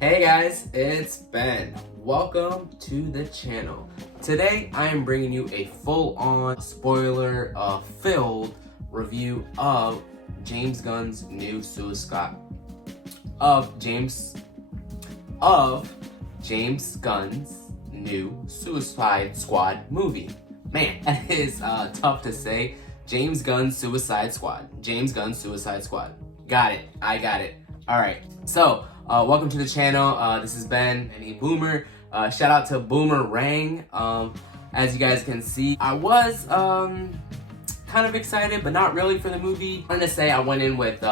Hey guys, it's Ben. Welcome to the channel. Today I am bringing you a full-on spoiler-filled review of James Gunn's new James Gunn's new Suicide Squad movie. Man, that is tough to say. James Gunn's Suicide Squad. James Gunn's Suicide Squad. Got it. I got it. All right. So, welcome to the channel. This is Ben, any Boomer. Shout out to Boomerang. As you guys can see, I was kind of excited, but not really for the movie. I'm gonna say I went in with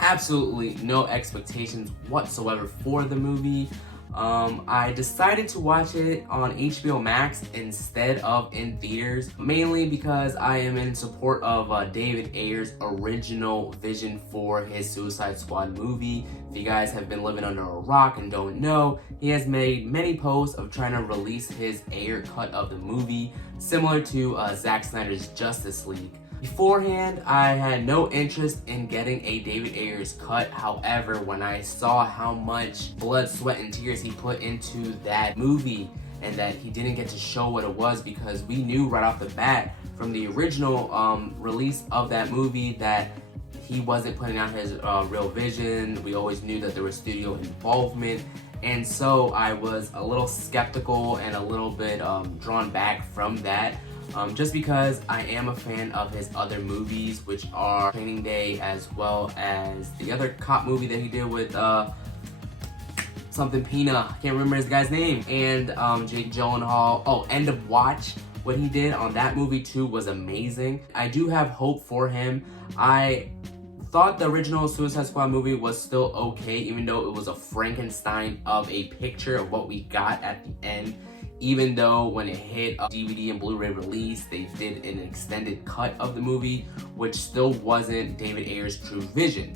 absolutely no expectations whatsoever for the movie. I decided to watch it on HBO Max instead of in theaters, mainly because I am in support of David Ayer's original vision for his Suicide Squad movie. If you guys have been living under a rock and don't know, he has made many posts of trying to release his Ayer cut of the movie, similar to Zack Snyder's Justice League. Beforehand, I had no interest in getting a David Ayer's cut. However, when I saw how much blood, sweat, and tears he put into that movie and that he didn't get to show what it was, because we knew right off the bat from the original release of that movie that he wasn't putting out his real vision. We always knew that there was studio involvement. And so I was a little skeptical and a little bit drawn back from that. Just because I am a fan of his other movies, which are Training Day, as well as the other cop movie that he did with something Pina, I can't remember his guy's name, and Jake Gyllenhaal. Oh, End of Watch. What he did on that movie too was amazing. I do have hope for him. I thought the original Suicide Squad movie was still okay, even though it was a Frankenstein of a picture of what we got at the end. Even though when it hit DVD and Blu-ray release, they did an extended cut of the movie, which still wasn't David Ayer's true vision.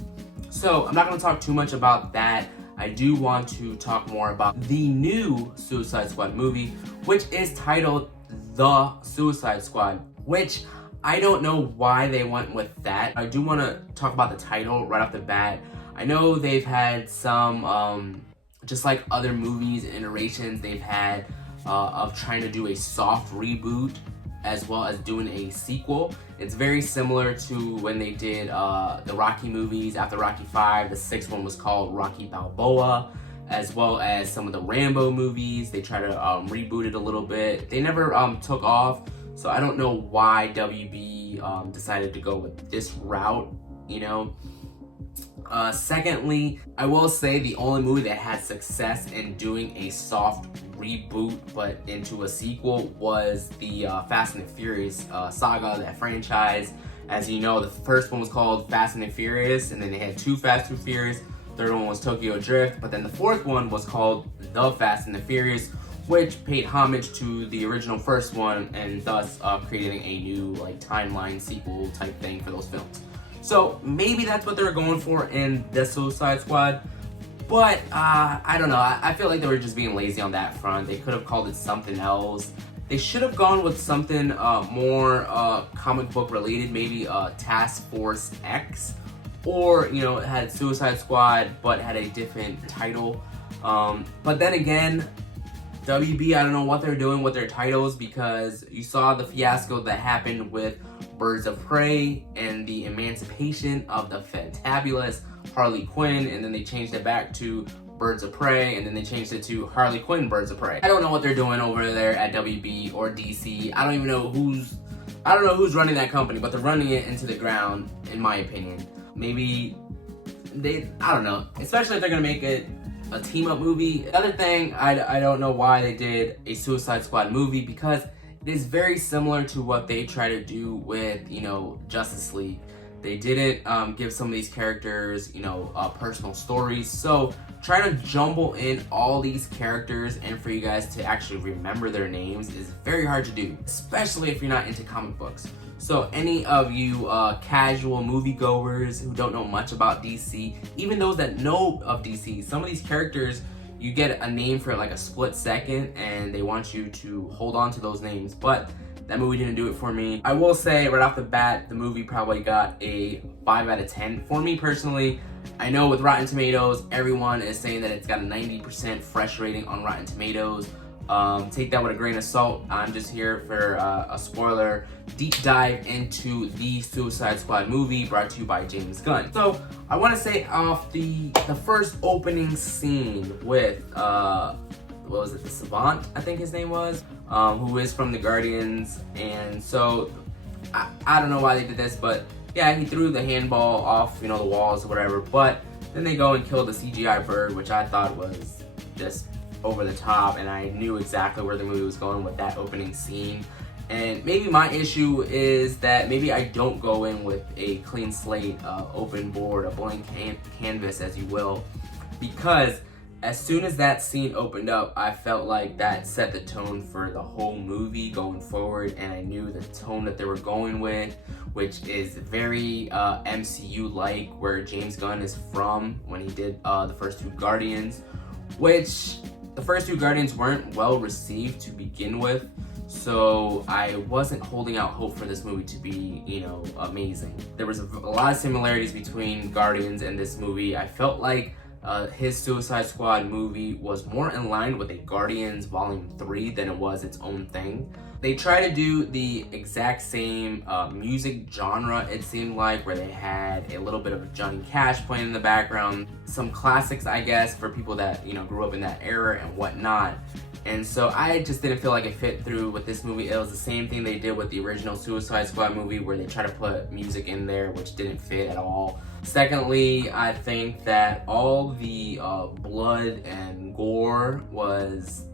So I'm not going to talk too much about that. I do want to talk more about the new Suicide Squad movie, which is titled The Suicide Squad, which I don't know why they went with that. I do want to talk about the title right off the bat. I know they've had some, just like other movies and iterations, they've had of trying to do a soft reboot as well as doing a sequel. It's very similar to when they did the Rocky movies after Rocky 5. The sixth one was called Rocky Balboa, as well as some of the Rambo movies. They try to reboot it a little bit. They never took off, so I don't know why WB decided to go with this route, you know. Secondly, I will say the only movie that had success in doing a soft reboot but into a sequel was the Fast and the Furious saga, that franchise. As you know, the first one was called Fast and the Furious, and then they had two Fast and Furious. Third one was Tokyo Drift, but then the fourth one was called The Fast and the Furious, which paid homage to the original first one, and thus creating a new like timeline sequel type thing for those films. So maybe that's what they're going for in the Suicide Squad, but I don't know. I feel like they were just being lazy on that front. They could have called it something else. They should have gone with something more comic book related, maybe Task Force X, or you know, it had Suicide Squad but had a different title. But then again, WB, I don't know what they're doing with their titles, because you saw the fiasco that happened with Birds of Prey and the emancipation of the fantabulous Harley Quinn, and then they changed it back to Birds of Prey, and then they changed it to Harley Quinn Birds of Prey. I don't know what they're doing over there at WB or DC. I don't even know who's running that company, but they're running it into the ground, in my opinion. Maybe I don't know, especially if they're gonna make it a team-up movie. The other thing, I don't know why they did a Suicide Squad movie, because it is very similar to what they try to do with, you know, Justice League. They didn't give some of these characters, you know, personal stories. So trying to jumble in all these characters and for you guys to actually remember their names is very hard to do, especially if you're not into comic books. So any of you casual moviegoers who don't know much about DC, even those that know of DC, some of these characters, you get a name for like a split second and they want you to hold on to those names. But that movie didn't do it for me. I will say right off the bat, the movie probably got a 5 out of 10. For me personally, I know with Rotten Tomatoes, everyone is saying that it's got a 90% fresh rating on Rotten Tomatoes. Take that with a grain of salt. I'm just here for a spoiler deep dive into the Suicide Squad movie brought to you by James Gunn. So I want to say off the first opening scene with what was it, the Savant, I think his name was, who is from the Guardians. And so I don't know why they did this, but yeah, he threw the handball off, the walls or whatever. But then they go and kill the CGI bird, which I thought was just over the top, and I knew exactly where the movie was going with that opening scene. And maybe my issue is that maybe I don't go in with a clean slate, open board, a blank canvas, as you will, because as soon as that scene opened up, I felt like that set the tone for the whole movie going forward, and I knew the tone that they were going with, which is very MCU-like, where James Gunn is from when he did the first two Guardians, which the first two Guardians weren't well received to begin with, so I wasn't holding out hope for this movie to be, amazing. There was a lot of similarities between Guardians and this movie. I felt like his Suicide Squad movie was more in line with a Guardians Volume 3 than it was its own thing. They try to do the exact same music genre, it seemed like, where they had a little bit of Johnny Cash playing in the background, some classics, I guess, for people that, grew up in that era and whatnot. And so I just didn't feel like it fit through with this movie. It was the same thing they did with the original Suicide Squad movie, where they try to put music in there, which didn't fit at all. Secondly, I think that all the blood and gore was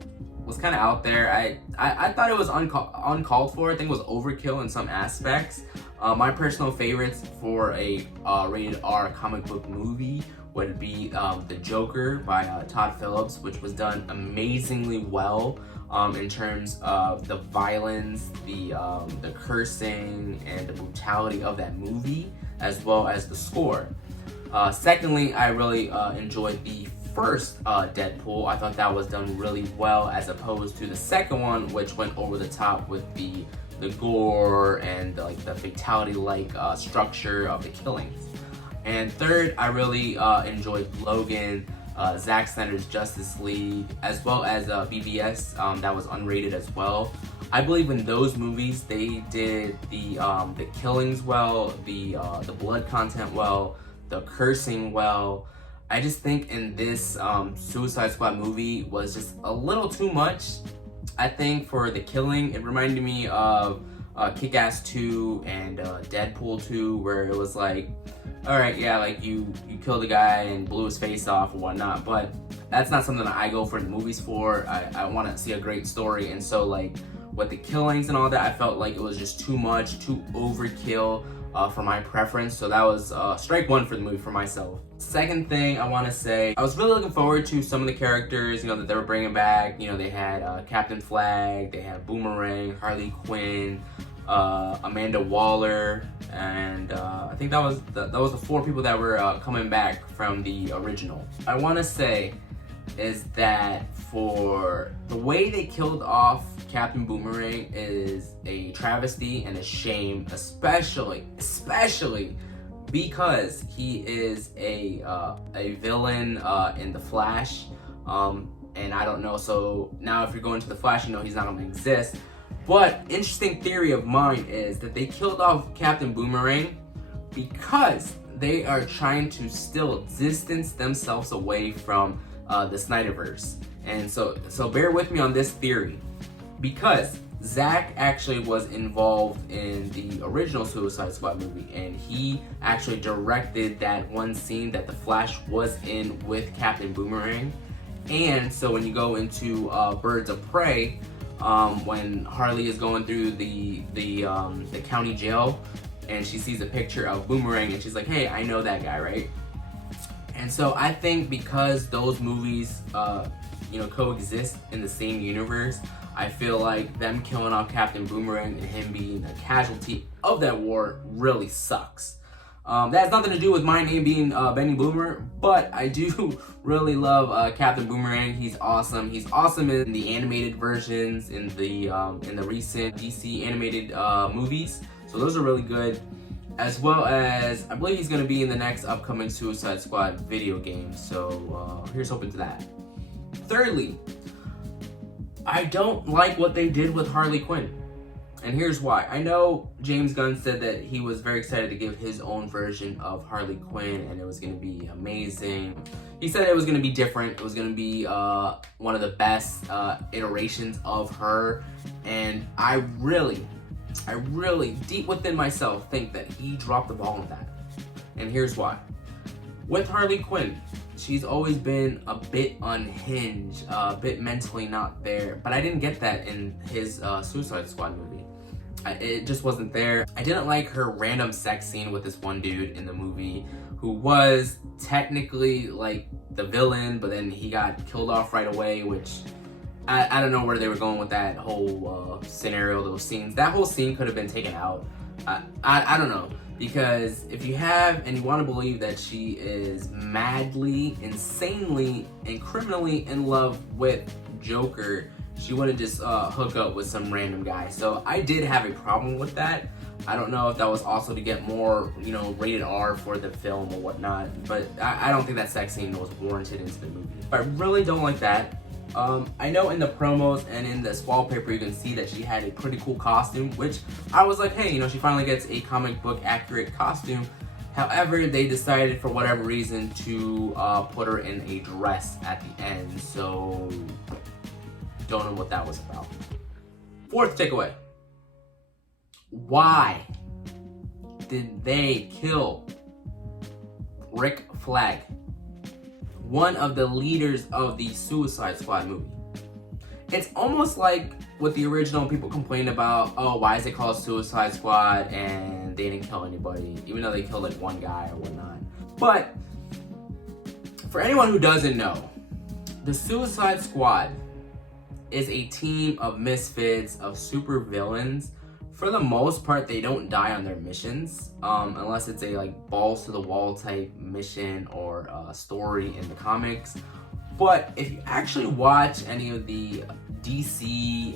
kind of out there. I thought it was uncalled for. I think it was overkill in some aspects. My personal favorites for a rated R comic book movie would be The Joker by Todd Phillips, which was done amazingly well in terms of the violence, the cursing, and the brutality of that movie, as well as the score. Secondly, I really enjoyed the first Deadpool. I thought that was done really well, as opposed to the second one, which went over the top with the gore and the fatality-like structure of the killings. And third, I really enjoyed Logan, Zack Snyder's Justice League, as well as BBS, that was unrated as well. I believe in those movies they did the killings well, the blood content well, the cursing well. I just think in this Suicide Squad movie was just a little too much. I think for the killing, it reminded me of Kick-Ass 2 and Deadpool 2, where it was like, all right, yeah, like you killed a guy and blew his face off or whatnot, but that's not something that I go for the movies for. I want to see a great story, and so like with the killings and all that, I felt like it was just too much, too overkill for my preference. So that was strike one for the movie for myself. Second thing I want to say, I was really looking forward to some of the characters, that they were bringing back. They had Captain Flag, they had Boomerang, Harley Quinn, Amanda Waller, and I think that was the four people that were coming back from the original. I want to say is that for the way they killed off Captain Boomerang is a travesty and a shame, especially because he is a villain in the Flash, and I don't know. So now, if you're going to the Flash, he's not going to exist. But interesting theory of mine is that they killed off Captain Boomerang because they are trying to still distance themselves away from the Snyderverse. And so bear with me on this theory, because Zack actually was involved in the original Suicide Squad movie, and he actually directed that one scene that the Flash was in with Captain Boomerang. And so when you go into Birds of Prey, when Harley is going through the county jail, and she sees a picture of Boomerang, and she's like, hey, I know that guy, right? And so I think because those movies coexist in the same universe, I feel like them killing off Captain Boomerang and him being a casualty of that war really sucks. That has nothing to do with my name being Benny Boomer, but I do really love Captain Boomerang. He's awesome. He's awesome in the animated versions, in the recent DC animated movies. So those are really good. as well as I believe he's going to be in the next upcoming Suicide Squad video game. So here's hoping to that. Thirdly, I don't like what they did with Harley Quinn. And here's why. I know James Gunn said that he was very excited to give his own version of Harley Quinn and it was going to be amazing. He said it was going to be different. It was going to be one of the best iterations of her. And I really, deep within myself, think that he dropped the ball on that. And here's why. With Harley Quinn, she's always been a bit unhinged, a bit mentally not there. But I didn't get that in his Suicide Squad movie. It just wasn't there. I didn't like her random sex scene with this one dude in the movie who was technically like the villain, but then he got killed off right away, which I don't know where they were going with that whole scenario, those scenes. That whole scene could have been taken out. I don't know. Because if you have, and you want to believe that she is madly, insanely, and criminally in love with Joker, she wouldn't just hook up with some random guy. So I did have a problem with that. I don't know if that was also to get more, rated R for the film or whatnot. But I don't think that sex scene was warranted into the movie. But I really don't like that. I know in the promos and in this wallpaper you can see that she had a pretty cool costume, which I was like, hey, she finally gets a comic book accurate costume. However, they decided for whatever reason to put her in a dress at the end, so don't know what that was about. Fourth takeaway. Why did they kill Rick Flag, one of the leaders of the Suicide Squad movie? It's almost like with the original, people complained about, oh, why is it called Suicide Squad and they didn't kill anybody, even though they killed like one guy or whatnot. But for anyone who doesn't know, the Suicide Squad is a team of misfits, of super villains. For the most part, they don't die on their missions, unless it's a like balls to the wall type mission or story in the comics. But if you actually watch any of the DC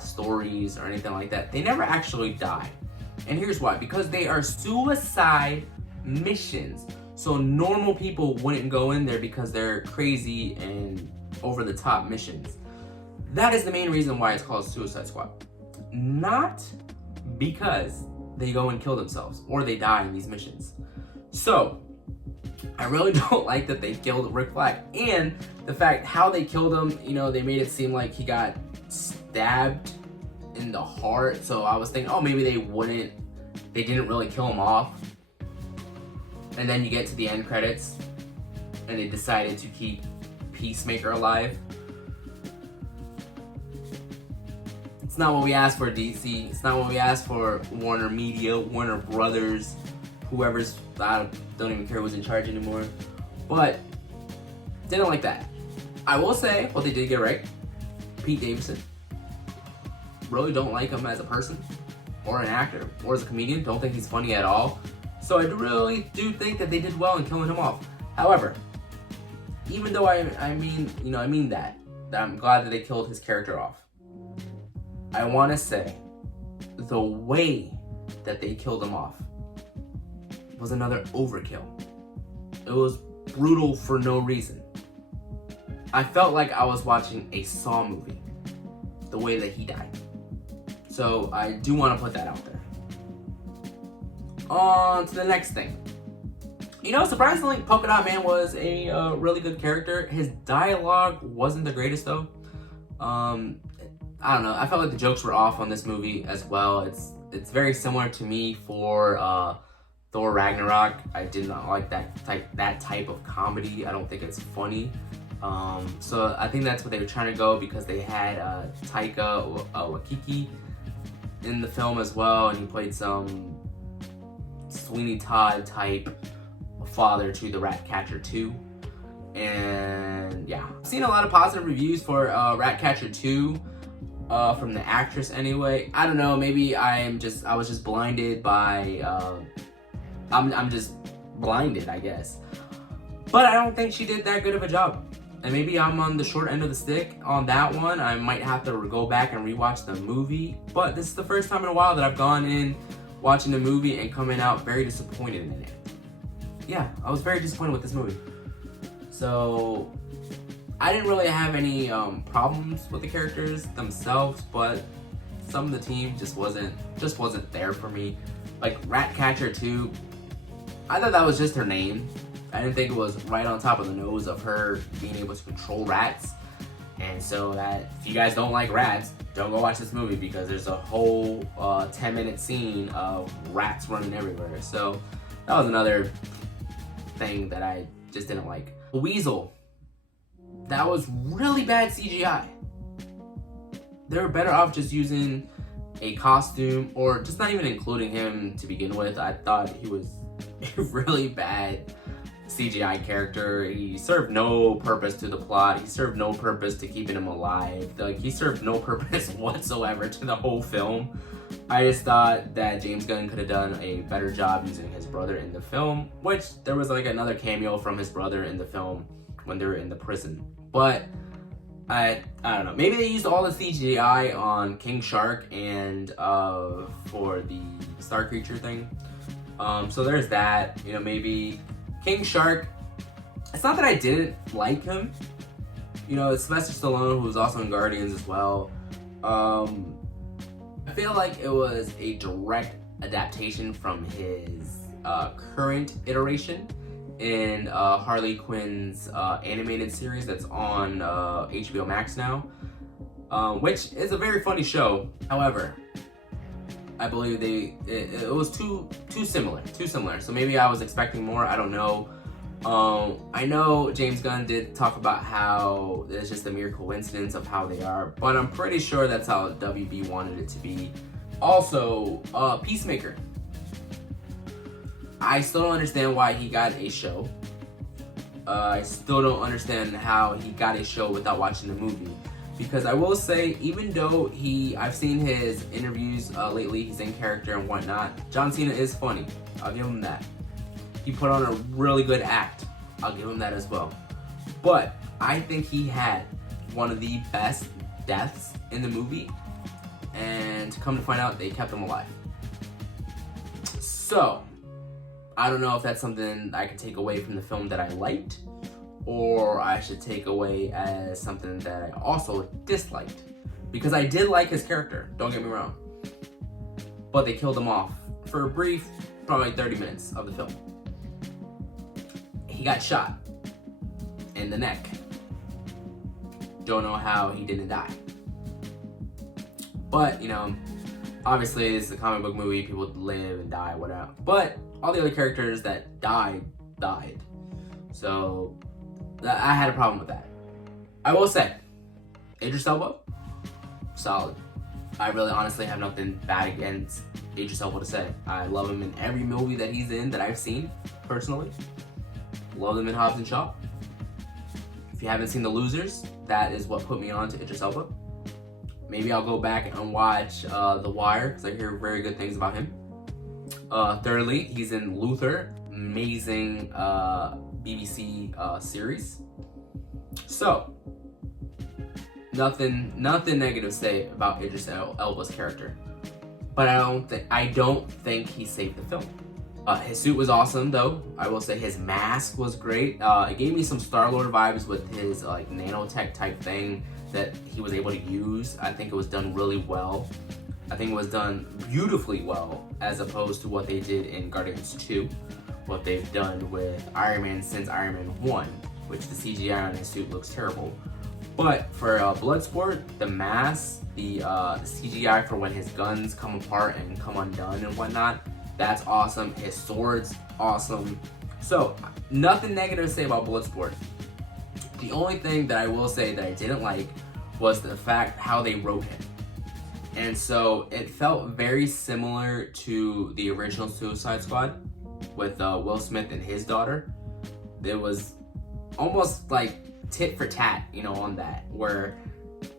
stories or anything like that, they never actually die. And here's why. Because they are suicide missions. So normal people wouldn't go in there because they're crazy and over the top missions. That is the main reason why it's called Suicide Squad. Not because they go and kill themselves or they die in these missions. So I really don't like that they killed Rick Flag, and the fact how they killed him, they made it seem like he got stabbed in the heart. So I was thinking, oh, maybe they didn't really kill him off. And then you get to the end credits and they decided to keep Peacemaker alive. It's not what we asked for, DC. It's not what we asked for, Warner Media, Warner Brothers, whoever's, I don't even care who's in charge anymore. But, didn't like that. I will say, what they did get right, Pete Davidson. Really don't like him as a person, or an actor, or as a comedian. Don't think he's funny at all. So I really do think that they did well in killing him off. However, even though I mean that I'm glad that they killed his character off, I want to say the way that they killed him off was another overkill. It was brutal for no reason. I felt like I was watching a Saw movie, the way that he died. So I do want to put that out there. On to the next thing. Surprisingly, Polka Dot Man was a really good character. His dialogue wasn't the greatest though. I don't know. I felt like the jokes were off on this movie as well. It's very similar to me for Thor Ragnarok. I did not like that type of comedy. I don't think it's funny. So I think that's what they were trying to go, because they had Taika Waititi in the film as well, and he played some Sweeney Todd type father to the Ratcatcher II. And yeah, I've seen a lot of positive reviews for Ratcatcher II. From the actress anyway. I don't know, maybe I was just blinded by I'm just blinded, I guess. But I don't think she did that good of a job. And maybe I'm on the short end of the stick on that one. I might have to go back and rewatch the movie. But this is the first time in a while that I've gone in watching the movie and coming out very disappointed in it. Yeah, I was very disappointed with this movie. So I didn't really have any problems with the characters themselves, but some of the team just wasn't there for me. Like Ratcatcher II, I thought that was just her name. I didn't think it was right on top of the nose of her being able to control rats. And so that if you guys don't like rats, don't go watch this movie, because there's a whole 10-minute scene of rats running everywhere. So that was another thing that I just didn't like. Weasel, that was really bad CGI. They were better off just using a costume, or just not even including him to begin with. I thought he was a really bad CGI character. He served no purpose to the plot. He served no purpose to keeping him alive. Like, he served no purpose whatsoever to the whole film. I just thought that James Gunn could have done a better job using his brother in the film, which there was like another cameo from his brother in the film when they were in the prison. But I don't know. Maybe they used all the CGI on King Shark and for the Star Creature thing. So there's that. You know, maybe King Shark. It's not that I didn't like him. You know, it's Sylvester Stallone, who was also in Guardians as well. I feel like it was a direct adaptation from his current iteration in Harley Quinn's animated series that's on HBO Max now, which is a very funny show. However, I believe it was too similar. So maybe I was expecting more. I don't know. I know James Gunn did talk about how it's just a mere coincidence of how they are, but I'm pretty sure that's how WB wanted it to be. Also, Peacemaker. I still don't understand why he got a show. I still don't understand how he got a show without watching the movie. Because I will say, even though I've seen his interviews lately, he's in character and whatnot, John Cena is funny. I'll give him that. He put on a really good act. I'll give him that as well. But I think he had one of the best deaths in the movie. And to come to find out, they kept him alive. So, I don't know if that's something I could take away from the film that I liked, or I should take away as something that I also disliked. Because I did like his character, don't get me wrong. But they killed him off for a brief, probably 30 minutes of the film. He got shot in the neck. Don't know how he didn't die. But, you know, obviously it's a comic book movie, people live and die, whatever. But all the other characters that died. So I had a problem with that. I will say, Idris Elba, solid. I really honestly have nothing bad against Idris Elba to say. I love him in every movie that he's in that I've seen, personally. Love him in Hobbs and Shaw. If you haven't seen The Losers, that is what put me on to Idris Elba. Maybe I'll go back and watch The Wire, because I hear very good things about him. Thirdly, he's in Luther, amazing BBC series. So, nothing negative to say about Idris Elba's character, but I don't think he saved the film. His suit was awesome, though. I will say his mask was great. It gave me some Star-Lord vibes with his like nanotech type thing that he was able to use. I think it was done really well. I think it was done beautifully well, as opposed to what they did in Guardians 2, what they've done with Iron Man since Iron Man 1, which the CGI on his suit looks terrible. But for Bloodsport, the mask, the CGI for when his guns come apart and come undone and whatnot, that's awesome. His sword's awesome. So, nothing negative to say about Bloodsport. The only thing that I will say that I didn't like was the fact how they wrote him. And so, it felt very similar to the original Suicide Squad with Will Smith and his daughter. It was almost like tit for tat, you know, on that, where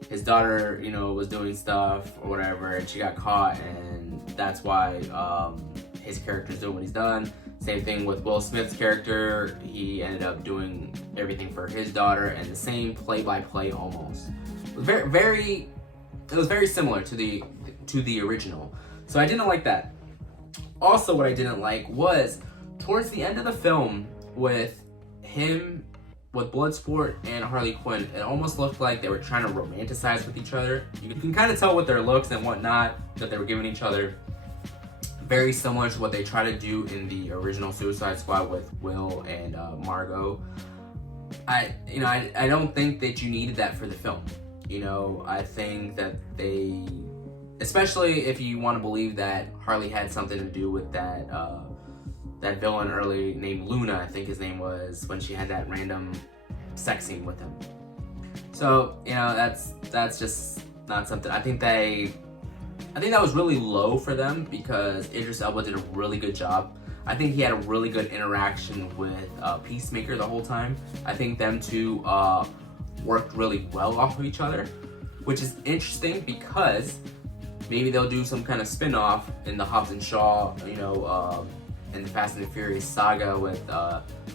his daughter, you know, was doing stuff or whatever, and she got caught, and that's why his character's doing what he's done. Same thing with Will Smith's character. He ended up doing everything for his daughter, and the same play-by-play almost. It was very similar to the original. So I didn't like that. Also, what I didn't like was towards the end of the film with him, with Bloodsport and Harley Quinn, it almost looked like they were trying to romanticize with each other. You can kind of tell with their looks and whatnot that they were giving each other. Very similar to what they try to do in the original Suicide Squad with Will and Margot. I don't think that you needed that for the film. I think that they, especially if you want to believe that Harley had something to do with that that villain early named Luna, I think his name was, when she had that random sex scene with him. So, that's just not something. I think that was really low for them because Idris Elba did a really good job. I think he had a really good interaction with Peacemaker the whole time. I think them two worked really well off of each other, which is interesting because maybe they'll do some kind of spin-off in the Hobbs and Shaw, in the Fast and the Furious saga with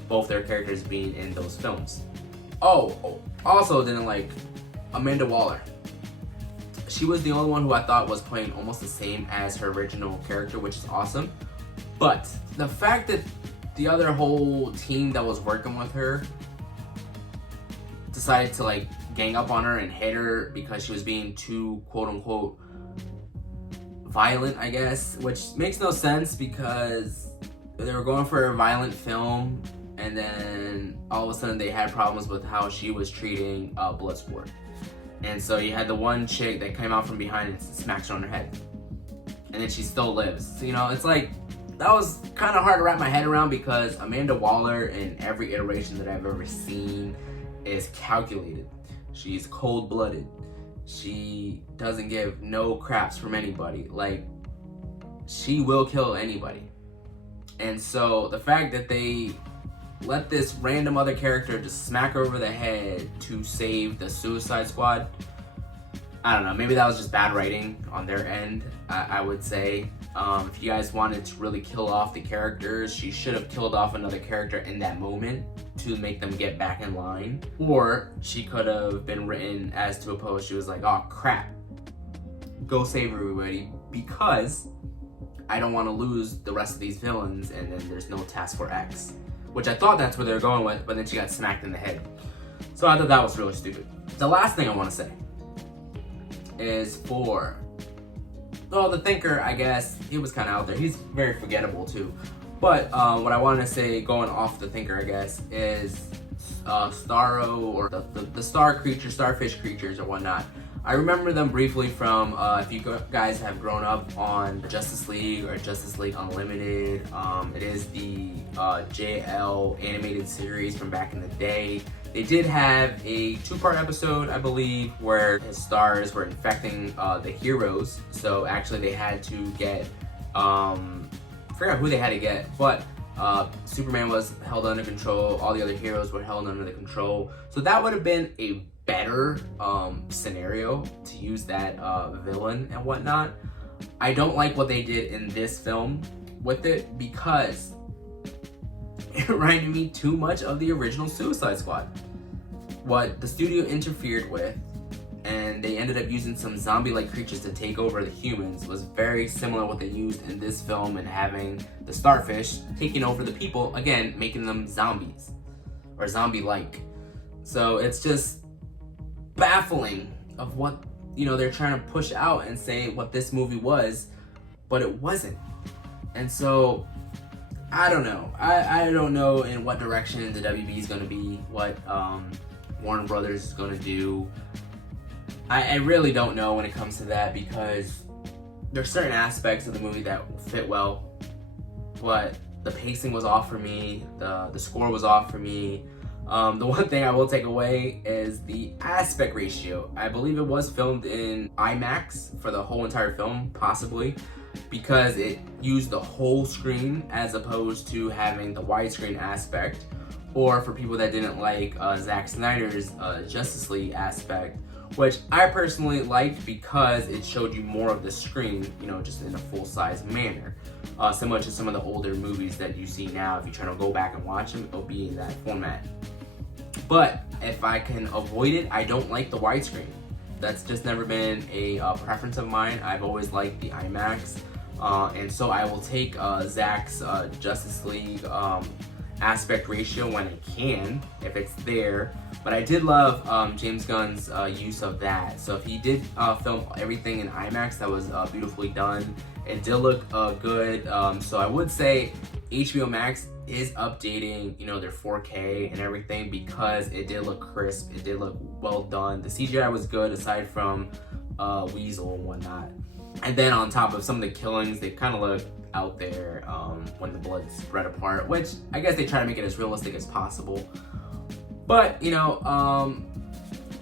both their characters being in those films. Also didn't like Amanda Waller. She was the only one who I thought was playing almost the same as her original character, which is awesome. But the fact that the other whole team that was working with her decided to gang up on her and hit her because she was being too quote-unquote violent, I guess, which makes no sense because they were going for a violent film and then all of a sudden they had problems with how she was treating Bloodsport. And so you had the one chick that came out from behind and smacks her on her head. And then she still lives. So, it's like, that was kind of hard to wrap my head around because Amanda Waller in every iteration that I've ever seen is calculated. She's cold-blooded. She doesn't give no craps from anybody. She will kill anybody. And so the fact that they let this random other character just smack her over the head to save the Suicide Squad, I don't know, maybe that was just bad writing on their end, I would say. If you guys wanted to really kill off the characters, she should have killed off another character in that moment to make them get back in line. Or she could have been written as to oppose, she was like, oh crap, go save everybody because I don't want to lose the rest of these villains and then there's no Task Force X. Which I thought that's where they were going with, but then she got smacked in the head. So I thought that was really stupid. The last thing I want to say is for, the Thinker, I guess, he was kind of out there. He's very forgettable too. But what I wanted to say, going off the Thinker, I guess, is Starro, or the starfish creatures or whatnot. I remember them briefly from, if you guys have grown up on Justice League or Justice League Unlimited, it is the JL animated series from back in the day. They did have a 2-part episode, I believe, where his stars were infecting the heroes. So actually they had to get, I forgot who they had to get, but Superman was held under control, all the other heroes were held under the control. So that would have been a better scenario to use that villain and whatnot. I don't like what they did in this film with it because it reminded me too much of the original Suicide Squad. What the studio interfered with, and they ended up using some zombie-like creatures to take over the humans, was very similar to what they used in this film, and having the starfish taking over the people, again, making them zombies or zombie-like. So it's just baffling of what they're trying to push out and say what this movie was, but it wasn't. And so I don't know. I don't know in what direction the WB is going to be, what Warner Brothers is going to do. I really don't know when it comes to that because there's certain aspects of the movie that fit well, but the pacing was off for me, the score was off for me. The one thing I will take away is the aspect ratio. I believe it was filmed in IMAX for the whole entire film, possibly, because it used the whole screen as opposed to having the widescreen aspect, or for people that didn't like Zack Snyder's Justice League aspect, which I personally liked because it showed you more of the screen, just in a full-size manner. Similar to some of the older movies that you see now, if you're trying to go back and watch them, it'll be in that format. But if I can avoid it, I don't like the widescreen. That's just never been a preference of mine. I've always liked the IMAX. And so I will take Zack's Justice League aspect ratio when it can, if it's there. But I did love James Gunn's use of that. So if he did film everything in IMAX, that was beautifully done. It did look good. So I would say HBO Max is updating, you know, their 4K and everything, because it did look crisp. It did look well done. The CGI was good, aside from Weasel and whatnot. And then on top of some of the killings, they kind of look out there when the blood's spread apart, which I guess they try to make it as realistic as possible. But, you know,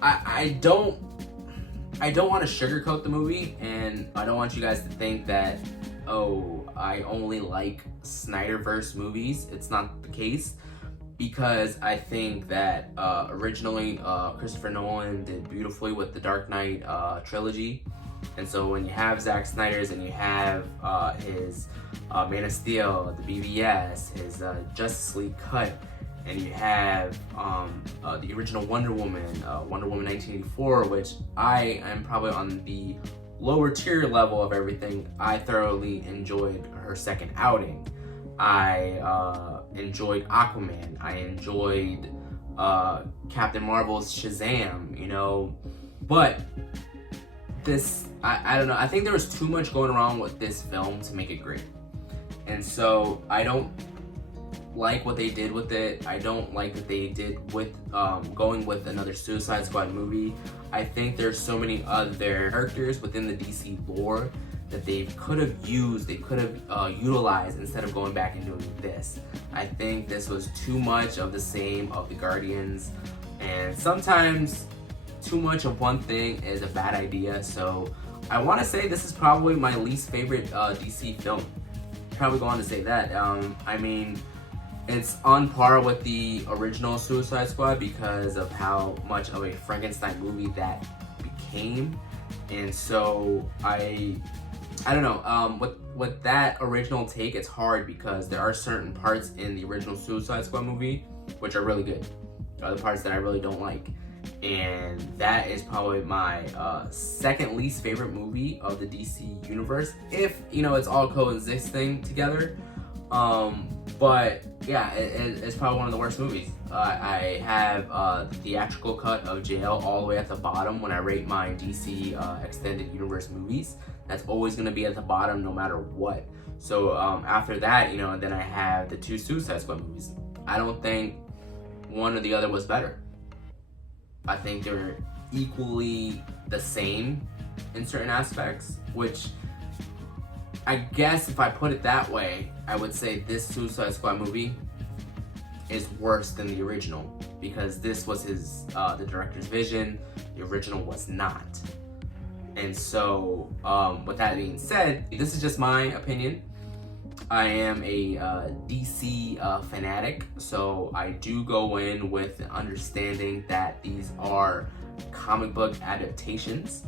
I don't want to sugarcoat the movie, and I don't want you guys to think that, oh, I only like Snyderverse movies. It's not the case, because I think that originally Christopher Nolan did beautifully with the Dark Knight trilogy. And so when you have Zack Snyder's and you have his Man of Steel, the BVS, his Justice League cut, and you have the original Wonder Woman 1984, which I am probably on the lower tier level of everything. I thoroughly enjoyed her second outing. I enjoyed Aquaman. I enjoyed Captain Marvel's Shazam, you know. But this, I don't know, I think there was too much going wrong with this film to make it great. And so I don't like what they did with it. I don't like that they did with going with another Suicide Squad movie. I think there's so many other characters within the DC lore that they could have used, they could have utilized, instead of going back and doing this. I think this was too much of the same of the Guardians, and sometimes too much of one thing is a bad idea. So I want to say this is probably my least favorite DC film. Probably going to say that. I mean, it's on par with the original Suicide Squad because of how much of a Frankenstein movie that became. And so I don't know, with that original take, it's hard because there are certain parts in the original Suicide Squad movie which are really good. Other parts that I really don't like. And that is probably my second least favorite movie of the DC universe, if, you know, it's all coexisting together. But yeah, it's probably one of the worst movies. I have the theatrical cut of Jail all the way at the bottom when I rate my DC extended universe movies. That's always going to be at the bottom no matter what. So after that, you know, then I have the two Suicide Squad movies. I don't think one or the other was better. I think they're equally the same in certain aspects, which I guess if I put it that way, I would say this Suicide Squad movie is worse than the original, because this was his the director's vision. The original was not. And so with that being said, this is just my opinion. I am a DC fanatic, so I do go in with the understanding that these are comic book adaptations.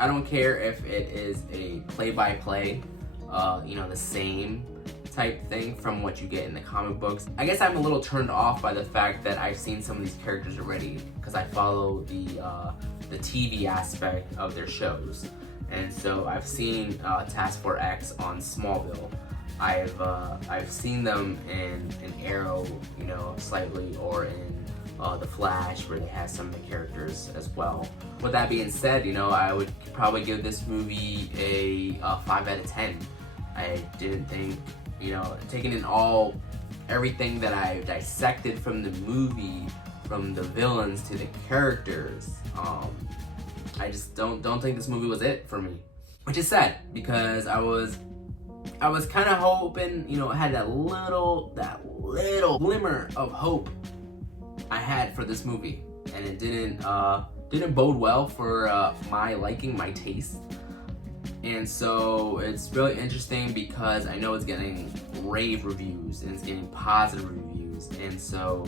I don't care if it is a play-by-play, you know, the same type thing from what you get in the comic books. I guess I'm a little turned off by the fact that I've seen some of these characters already, because I follow the TV aspect of their shows. And so I've seen Task Force X on Smallville. I've seen them in Arrow, you know, slightly, or in The Flash, where they have some of the characters as well. With that being said, you know, I would probably give this movie a 5 out of 10. I didn't think, you know, taking in everything that I dissected from the movie, from the villains to the characters, I just don't think this movie was it for me, which is sad, because I was kind of hoping, you know, I had that little glimmer of hope I had for this movie, and it didn't bode well for my liking, my taste. And so it's really interesting because I know it's getting rave reviews and it's getting positive reviews, and so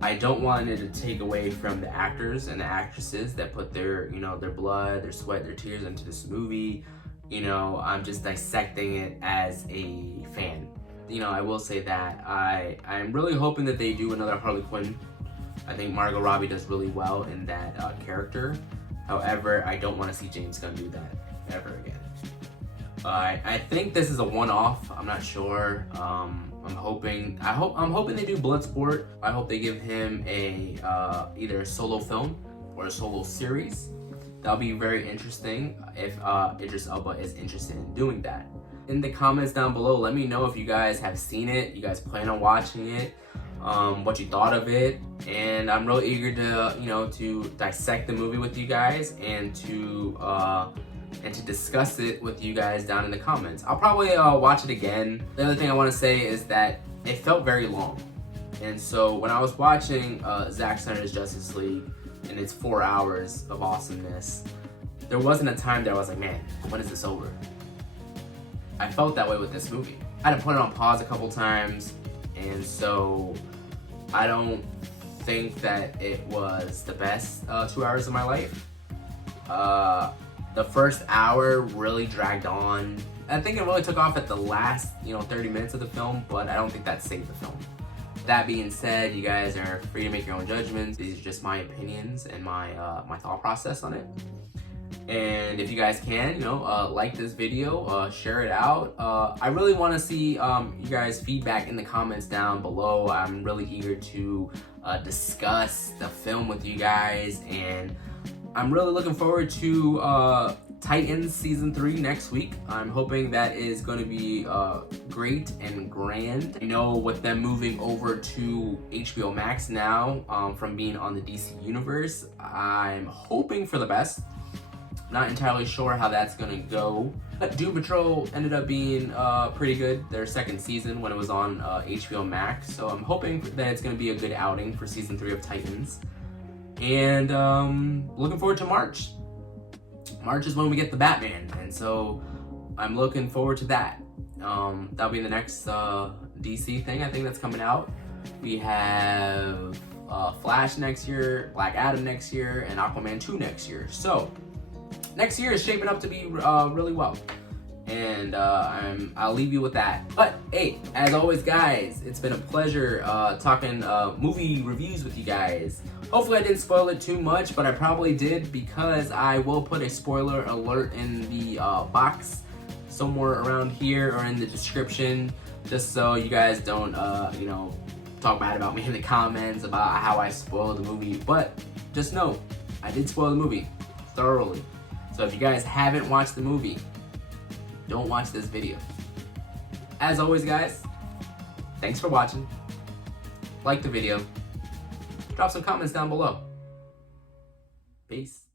I don't want it to take away from the actors and the actresses that put their, you know, their blood, their sweat, their tears into this movie. You know, I'm just dissecting it as a fan. You know, I will say that I'm really hoping that they do another Harley Quinn. I think Margot Robbie does really well in that character. However, I don't want to see James Gunn do that ever again. I think this is a one-off. I'm not sure. I'm hoping they do Bloodsport. I hope they give him a either a solo film or a solo series. That'll be very interesting if Idris Elba is interested in doing that. In the comments down below, let me know if you guys have seen it, you guys plan on watching it, what you thought of it, and I'm really eager to, you know, to dissect the movie with you guys and to discuss it with you guys down in the comments. I'll probably watch it again. The other thing I want to say is that it felt very long, and so when I was watching Zack Snyder's Justice League and its 4 hours of awesomeness, there wasn't a time that I was like, man, when is this over? I felt that way with this movie. I had to put it on pause a couple times, and so I don't think that it was the best 2 hours of my life. The first hour really dragged on. I think it really took off at the last, 30 minutes of the film, but I don't think that saved the film. That being said, you guys are free to make your own judgments. These are just my opinions and my thought process on it. And if you guys can, like this video, share it out. I really want to see you guys' feedback in the comments down below. I'm really eager to discuss the film with you guys, and I'm really looking forward to Titans Season 3 next week. I'm hoping that is going to be great and grand. With them moving over to HBO Max now, from being on the DC Universe, I'm hoping for the best. Not entirely sure how that's gonna go. But Doom Patrol ended up being pretty good, their second season when it was on HBO Max. So I'm hoping that it's gonna be a good outing for Season 3 of Titans. And looking forward to March. March is when we get the Batman, and so I'm looking forward to that. That'll be the next DC thing I think that's coming out. We have Flash next year, Black Adam next year, and Aquaman 2 next year. So next year is shaping up to be really well, and I'll leave you with that. But hey, as always guys, it's been a pleasure talking movie reviews with you guys. Hopefully I didn't spoil it too much, but I probably did, because I will put a spoiler alert in the box somewhere around here or in the description, just so you guys don't talk bad about me in the comments about how I spoiled the movie. But just know, I did spoil the movie thoroughly. So if you guys haven't watched the movie, don't watch this video. As always guys, thanks for watching. Like the video. Drop some comments down below. Peace.